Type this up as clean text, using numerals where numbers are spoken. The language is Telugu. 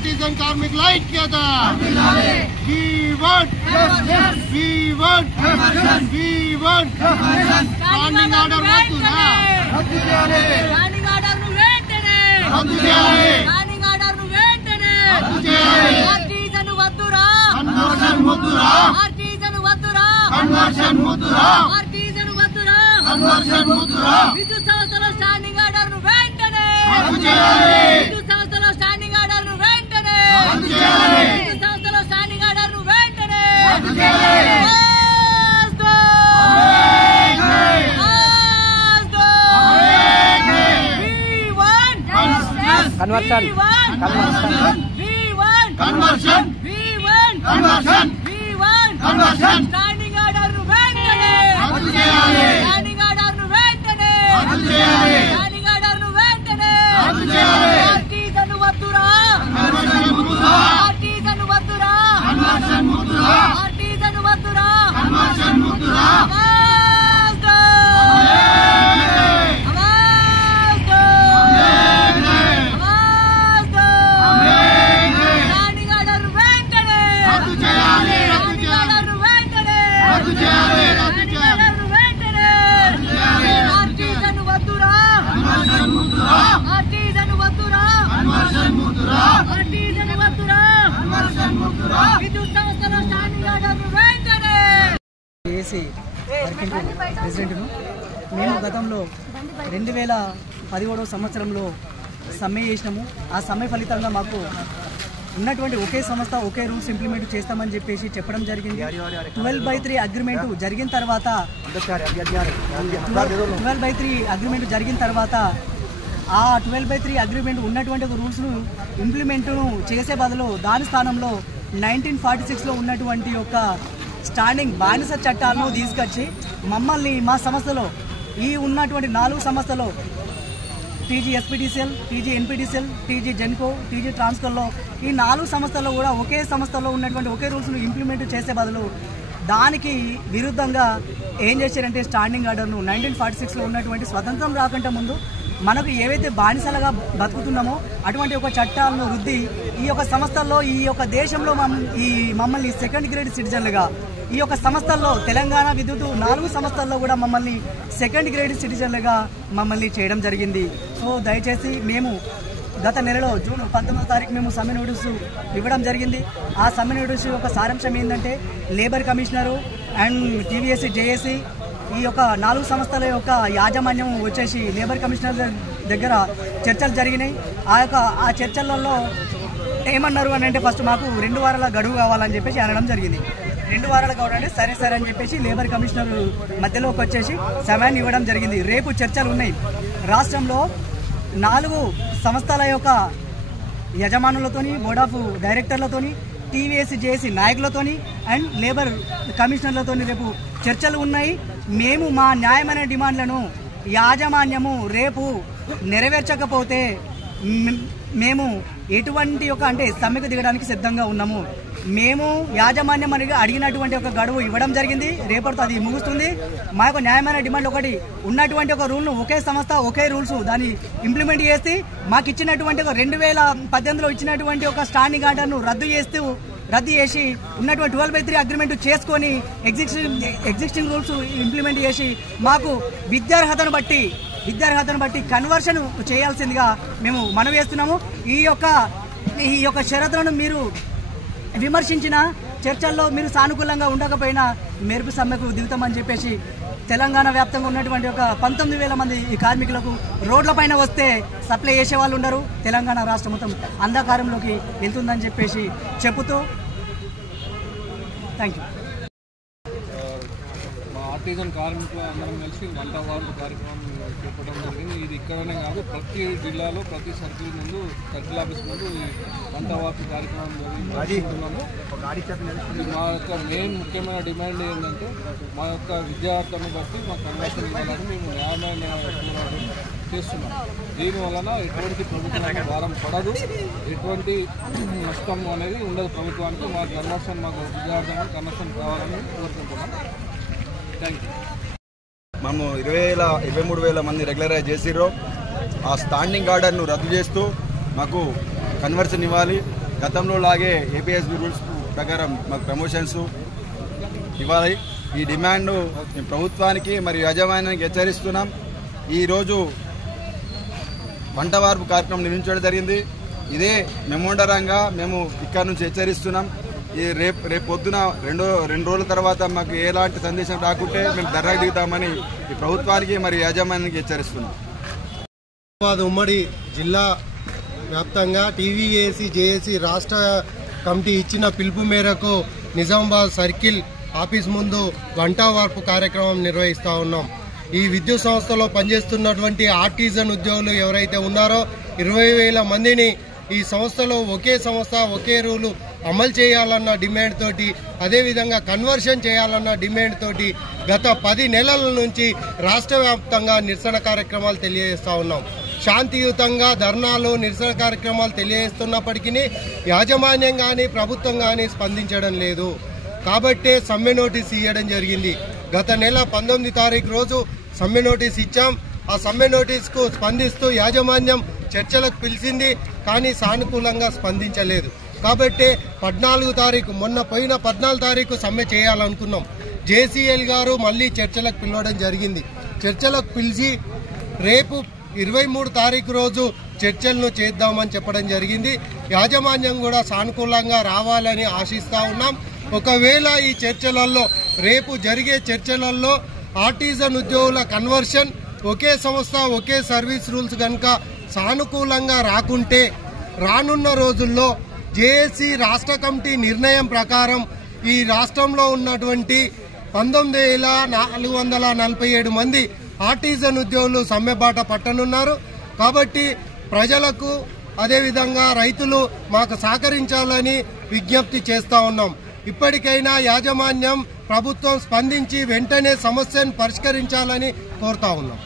ఆర్టిజన్ కార్మికుల ఐక్యత. We want justice. We want justice. We want justice. Standing order వద్దునా? రద్దు చేయాలి. స్టాండింగ్ ఆర్డర్ ను వెంటనే రద్దు చేయాలి. స్టాండింగ్ ఆర్డర్ ను వెంటనే రద్దు చేయాలి. ఆర్టిజన్ వద్దురా. కన్వర్షన్ వద్దురా. ఆర్టిజన్ వద్దురా. కన్వర్షన్ వద్దురా. ఆర్టిజన్ వద్దురా. కన్వర్షన్ వద్దురా. విద్యుత్ సంస్థల స్టాండింగ్ ఆర్డర్ ను వెంటనే రద్దు చేయాలి. విద్యుత్ సంస్థల స్టాండింగ్ ఆర్డర్ ను వెంటనే రద్దు చేయాలి. విద్యుత్ సంస్థల స్టాండింగ్ ఆర్డర్ ను వెంటనే రద్దు చేయాలి. Conversion. Conversion. Conversion. Conversion. Standing order nu ventane. రద్దు చేయాలి. Standing order nu ventane. రద్దు చేయాలి. Standing order nu ventane. రద్దు చేయాలి. ఆర్టిజన్ వద్దురా. కన్వర్షన్ వద్దురా. ఆర్టిజన్ వద్దురా. కన్వర్షన్ వద్దురా. ఆర్టిజన్ వద్దురా. కన్వర్షన్ వద్దురా. ప్రెసిడెంట్ను మేము గతంలో 2017 సంవత్సరంలో సమ్మె చేసినాము. ఆ సమ్మె ఫలితంగా మాకు ఉన్నటువంటి ఒకే సంస్థ ఒకే రూల్స్ ఇంప్లిమెంట్ చేస్తామని చెప్పేసి చెప్పడం జరిగింది. 12/3 అగ్రిమెంట్ జరిగిన తర్వాత 12/3 అగ్రిమెంట్ జరిగిన తర్వాత ఆ 12/3 అగ్రిమెంట్ ఉన్నటువంటి ఒక రూల్స్ను ఇంప్లిమెంట్ను చేసే బదులు దాని స్థానంలో 1946లో ఉన్నటువంటి ఒక స్టాండింగ్ బానిస చట్టాలను తీసుకొచ్చి మమ్మల్ని మా సంస్థలో ఈ ఉన్నటువంటి 4 సంస్థలో TG SPDCL, TG NPDCL, TG Genco, TG ట్రాన్స్కోల్లో ఈ 4 సంస్థల్లో కూడా ఒకే సంస్థలో ఉన్నటువంటి ఒకే రూల్స్ను ఇంప్లిమెంట్ చేసే బదులు దానికి విరుద్ధంగా ఏం చేశారంటే స్టాండింగ్ ఆర్డర్ను 1946లో ఉన్నటువంటి స్వతంత్రం రాకుండా ముందు మనకు ఏవైతే బానిసలుగా బతుకుతున్నామో అటువంటి ఒక చట్టాలను రుద్ది ఈ యొక్క సంస్థల్లో ఈ యొక్క దేశంలో మమ్మల్ని సెకండ్ గ్రేడ్ సిటిజన్లుగా ఈ యొక్క సంస్థల్లో తెలంగాణ విద్యుత్ 4 సంస్థల్లో కూడా మమ్మల్ని సెకండ్ గ్రేడ్ సిటిజన్లుగా మమ్మల్ని చేయడం జరిగింది. సో దయచేసి మేము గత నెలలో జూన్ 19వ తారీఖు మేము సమ్మె నోటీసు ఇవ్వడం జరిగింది. ఆ సమ్మె నోటీసు యొక్క సారాంశం ఏంటంటే లేబర్ కమిషనరు అండ్ టీవీఎస్సీ, జేఏసీ ఈ యొక్క 4 సంస్థల యొక్క యాజమాన్యం వచ్చేసి లేబర్ కమిషనర్ దగ్గర చర్చలు జరిగినాయి. ఆ చర్చలలో ఏమన్నారు అని అంటే ఫస్ట్ మాకు 2 వారాల గడువు కావాలని చెప్పేసి అనడం జరిగింది. 2 వారాలు కావాలంటే సరే అని చెప్పేసి లేబర్ కమిషనర్ మధ్యలోకి వచ్చేసి సమయాన్ని ఇవ్వడం జరిగింది. రేపు చర్చలు ఉన్నాయి. రాష్ట్రంలో 4 సంస్థల యొక్క యజమానులతోని, బోర్డ్ ఆఫ్ డైరెక్టర్లతోని, టీవీఎస్సీ, జేఏసీ నాయకులతోని అండ్ లేబర్ కమిషనర్లతోని రేపు చర్చలు ఉన్నాయి. మేము మా న్యాయమైన డిమాండ్లను యాజమాన్యము రేపు నెరవేర్చకపోతే మేము ఎటువంటి ఒక అంటే సమ్మెకు దిగడానికి సిద్ధంగా ఉన్నాము. మేము యాజమాన్యం అని అడిగినటువంటి ఒక గడువు ఇవ్వడం జరిగింది. రేపటితో అది ముగుస్తుంది. మా యొక్క న్యాయమైన డిమాండ్ ఒకటి ఉన్నటువంటి ఒక రూల్ను ఒకే సంస్థ ఒకే రూల్స్ దాన్ని ఇంప్లిమెంట్ చేసి మాకు ఇచ్చినటువంటి ఒక 2018లో ఇచ్చినటువంటి ఒక స్టాండింగ్ ఆర్డర్ను రద్దు చేసి ఉన్నటువంటి 12/3 అగ్రిమెంట్ చేసుకొని ఎగ్జిస్టింగ్ రూల్స్ ఇంప్లిమెంట్ చేసి మాకు విద్యార్హతను బట్టి కన్వర్షన్ చేయాల్సిందిగా మేము మనవి చేస్తున్నాము. ఈ యొక్క షరతులను మీరు విమర్శించిన చర్చల్లో మీరు సానుకూలంగా ఉండకపోయినా మెరుపు సమ్మెకు దిగుతామని చెప్పేసి తెలంగాణ వ్యాప్తంగా ఉన్నటువంటి ఒక 19,000 మంది ఈ కార్మికులకు రోడ్లపైన వస్తే సప్లై చేసే వాళ్ళు ఉండరు. తెలంగాణ రాష్ట్రం మొత్తం అంధకారంలోకి వెళ్తుందని చెప్పేసి చెబుతూ థ్యాంక్ యూ. మా ఆర్టిజన్ కార్మికులు అందరం కలిసి గంట వార్డు కార్యక్రమం చేపట్టడం జరిగింది. ఇది ఇక్కడనే కాదు, ప్రతి జిల్లాలో ప్రతి సర్కిల్ ఆఫీస్ ముందు గంట వార్డు కార్యక్రమం జరుగుతున్నాము. మా యొక్క మెయిన్ ముఖ్యమైన డిమాండ్ ఏంటంటే మా యొక్క విద్యార్థులను బట్టి మా కన్వర్షన్ ఇవ్వాలని మేము న్యాయమైన పోరాటం చేస్తున్నాం. దీనివలన ఎటువంటి ప్రభుత్వానికి భారం పడదు, ఎటువంటి నష్టం అనేది ఉండదు ప్రభుత్వానికి. మా కన్వర్షన్ మాకు విద్యార్థులకు కన్వర్షన్ కావాలని కోరుకుంటున్నాం. Thank you. మేము 23,000 మంది రెగ్యులరైజ్ చేసిర్రు. ఆ స్టాండింగ్ ఆర్డర్ను రద్దు చేస్తూ మాకు కన్వర్షన్ ఇవ్వాలి. గతంలో లాగే ఏపీఎస్బీ రూల్స్ ప్రకారం మాకు ప్రమోషన్స్ ఇవ్వాలి. ఈ డిమాండ్ ప్రభుత్వానికి మరియు యాజమాన్యానికి హెచ్చరిస్తున్నాం. ఈరోజు వంట వార్పు కార్యక్రమం నిర్వహించడం జరిగింది. ఇదే మెమోండరంగా మేము ఇక్కడ నుంచి హెచ్చరిస్తున్నాం. ఈ రేపు పొద్దున రెండు రోజుల తర్వాత మాకు ఎలాంటి సందేశం రాకుంటే మేము ధర్నాకు దిగుతామని ఈ ప్రభుత్వానికి మరియు యాజమాన్యానికి హెచ్చరిస్తున్నాం. ఉమ్మడి జిల్లా వ్యాప్తంగా టీవీఏసీ జేఏసీ రాష్ట్ర కమిటీ ఇచ్చిన పిలుపు మేరకు నిజామాబాద్ సర్కిల్ ఆఫీస్ ముందు వంట వార్పు కార్యక్రమం నిర్వహిస్తూ ఉన్నాం. ఈ విద్యుత్ సంస్థలో పనిచేస్తున్నటువంటి ఆర్టిజన్ ఉద్యోగులు ఎవరైతే ఉన్నారో 20,000 మందిని ఈ సంస్థలో ఒకే సంస్థ ఒకే రూలు అమలు చేయాలన్న డిమాండ్ తోటి, అదేవిధంగా కన్వర్షన్ చేయాలన్న డిమాండ్ తోటి గత 10 నెలల నుంచి రాష్ట్ర వ్యాప్తంగా నిరసన కార్యక్రమాలు తెలియజేస్తూ ఉన్నాం. శాంతియుతంగా ధర్నాలు నిరసన కార్యక్రమాలు తెలియజేస్తున్నప్పటికీ యాజమాన్యం కానీ ప్రభుత్వం కానీ స్పందించడం లేదు. కాబట్టే సమ్మె నోటీస్ ఇవ్వడం జరిగింది. గత నెల 19 తారీఖు రోజు సమ్మె నోటీస్ ఇచ్చాం. ఆ సమ్మె నోటీస్కు స్పందిస్తూ యాజమాన్యం చర్చలకు పిలిచింది, కానీ సానుకూలంగా స్పందించలేదు. కాబట్టి 14 తారీఖు పోయిన 14 తారీఖు సమ్మె చేయాలనుకున్నాం. జేసీఎల్ గారు మళ్ళీ చర్చలకు పిలవడం జరిగింది. చర్చలకు పిలిచి రేపు 23 తారీఖు రోజు చర్చలను చేద్దామని చెప్పడం జరిగింది. యాజమాన్యం కూడా సానుకూలంగా రావాలని ఆశిస్తూ ఉన్నాం. ఒకవేళ ఈ చర్చలలో రేపు జరిగే చర్చలలో ఆర్టిజన్ ఉద్యోగుల కన్వర్షన్ ఒకే సంస్థ ఒకే సర్వీస్ రూల్స్ కనుక సానుకూలంగా రాకుంటే రానున్న రోజుల్లో జేఏసీ రాష్ట్ర కమిటీ నిర్ణయం ప్రకారం ఈ రాష్ట్రంలో ఉన్నటువంటి 19,447 మంది ఆర్టిజన్ ఉద్యోగులు సమ్మెబాట పట్టనున్నారు. కాబట్టి ప్రజలకు అదేవిధంగా రైతులు మాకు సహకరించాలని విజ్ఞప్తి చేస్తూ ఉన్నాం. ఇప్పటికైనా యాజమాన్యం ప్రభుత్వం స్పందించి వెంటనే సమస్యను పరిష్కరించాలని కోరుతా ఉన్నాం.